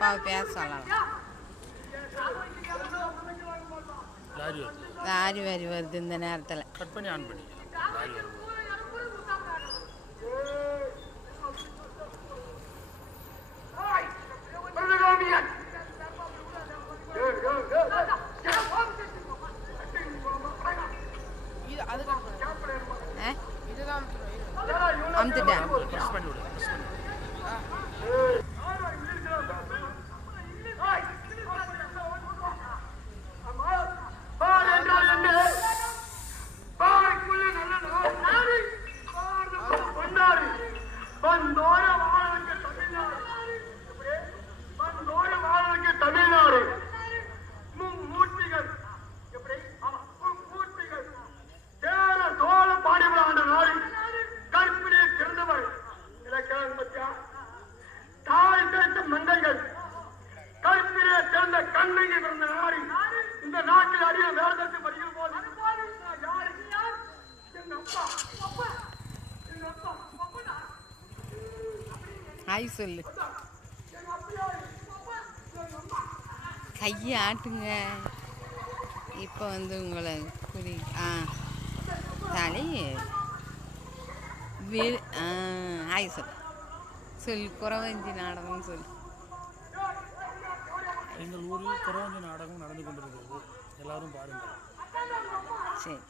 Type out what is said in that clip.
அப்பாவை பேச சொல்லலாம். லாரி வரி வருது இந்த நேரத்தில். கட் பண்ணி ஆன் பண்ணி லாரி வருது. அமுத்துட்டேன். ப்ரெஸ் பண்ணி விடு. ஹாய் சொல்லு. கையை ஆட்டுங்க. இப்போ வந்து உங்களை குறி தலை ஹாய் சொல்லு. சொல்லு குறவஞ்சி நாடகம்னு சொல்லு. எங்கள் ஊரில் குறவஞ்சி நாடகம் நடந்து கொண்டிருக்கிறது, எல்லாரும் பாருங்கள். சரி.